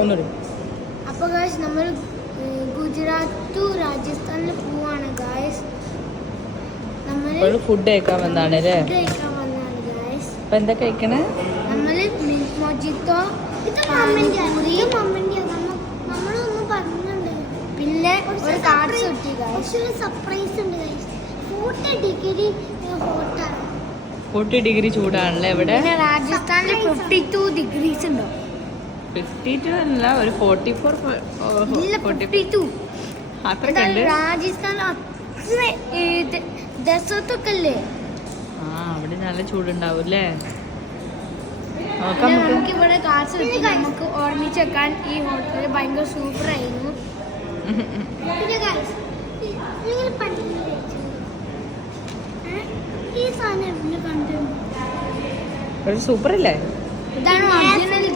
ഒന്നുകൂടി. അപ്പോൾ ഗായ്സ് നമ്മൾ ഗുജറാത്ത് ടു രാജസ്ഥാനിൽ പോവാണ് ഗായ്സ്. നമ്മൾ ഫുഡ് കഴിക്കാൻ വന്നാണ് അല്ലേ? കഴിക്കാൻ വന്നതാണ് ഗായ്സ്. അപ്പൊ എന്താ കഴിക്കണേ? നമ്മൾ മിൽക്ക് മൊജിറ്റോ, നമ്മളൊന്നും പറഞ്ഞിട്ടുണ്ട്. പിന്നെ ഒരു കാർഡ്സ് കിട്ടി ഗായ്സ്. സർപ്രൈസ് ഉണ്ട് ഗായ്സ്. 40 ഡിഗ്രി ഹോട്ടാണ്. 40 ഡിഗ്രി ചൂടാണല്ലേ ഇവിടെ? പിന്നെ രാജസ്ഥാനിൽ 52 ഡിഗ്രീസ് ഉണ്ടോ? 52 അല്ല, ഒരു 44 52 അത്രയൊക്കെ ഉണ്ട്. രാജസ്ഥാനിൽ ഡെസേർട്ടൊക്കെ അല്ലേ? ആ അവിടെ നല്ല ചൂടുണ്ടാവും അല്ലേ? നമുക്ക് ഇവിടെ കാശ് കിട്ടി. നമുക്ക് ഓർമ്മിച്ച് വെക്കാൻ ഈ ഹോട്ടൽ ഭയങ്കര സൂപ്പർ ആയിരുന്നു. ഈ സാധനം കണ്ടു സൂപ്പർ അല്ലേ? ഇതാണ് ഒറിജിനൽ.